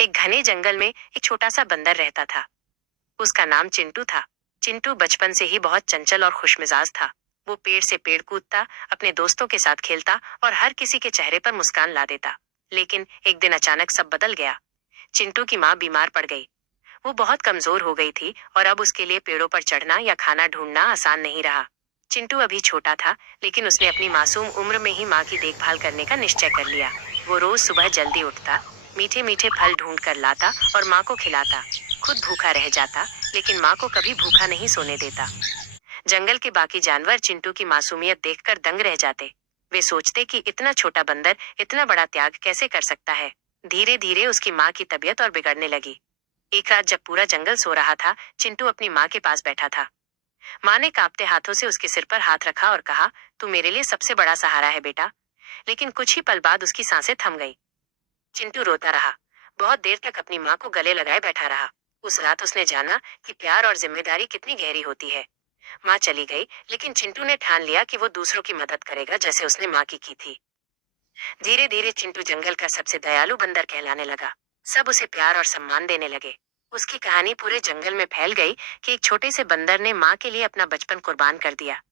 एक घने जंगल में एक छोटा सा बंदर रहता था। उसका नाम चिंटू था। चिंटू बचपन से ही बहुत चंचल और खुशमिजाज था। वो पेड़ से पेड़ कूदता, अपने दोस्तों के साथ खेलता और हर किसी के चेहरे पर मुस्कान ला देता। लेकिन एक दिन अचानक सब बदल गया। चिंटू की माँ बीमार पड़ गई। वो बहुत कमजोर हो गई थी और अब उसके लिए पेड़ों पर चढ़ना या खाना ढूंढना आसान नहीं रहा। चिंटू अभी छोटा था, लेकिन उसने अपनी मासूम उम्र में ही माँ की देखभाल करने का निश्चय कर लिया। वो रोज सुबह जल्दी उठता, मीठे मीठे फल ढूंढ कर लाता और माँ को खिलाता। खुद भूखा रह जाता, लेकिन माँ को कभी भूखा नहीं सोने देता। जंगल के बाकी जानवर चिंटू की मासूमियत देखकर दंग रह जाते। वे सोचते कि इतना छोटा बंदर इतना बड़ा त्याग कैसे कर सकता है। धीरे धीरे उसकी माँ की तबीयत और बिगड़ने लगी। एक रात जब पूरा जंगल सो रहा था, चिंटू अपनी माँ के पास बैठा था। माँ ने कांपते हाथों से उसके सिर पर हाथ रखा और कहा, तू मेरे लिए सबसे बड़ा सहारा है बेटा। लेकिन कुछ ही पल बाद उसकी सांसें थम गई। चिंटू रोता रहा। बहुत देर तक अपनी माँ को गले लगाए बैठा रहा। उस रात उसने जाना कि प्यार और जिम्मेदारी कितनी गहरी होती है। माँ चली गई, लेकिन चिंटू ने ठान लिया कि वो दूसरों की मदद करेगा जैसे उसने माँ की थी। धीरे धीरे चिंटू जंगल का सबसे दयालु बंदर कहलाने लगा। सब उसे प्यार और सम्मान देने लगे। उसकी कहानी पूरे जंगल में फैल गई कि एक छोटे से बंदर ने माँ के लिए अपना बचपन कुर्बान कर दिया।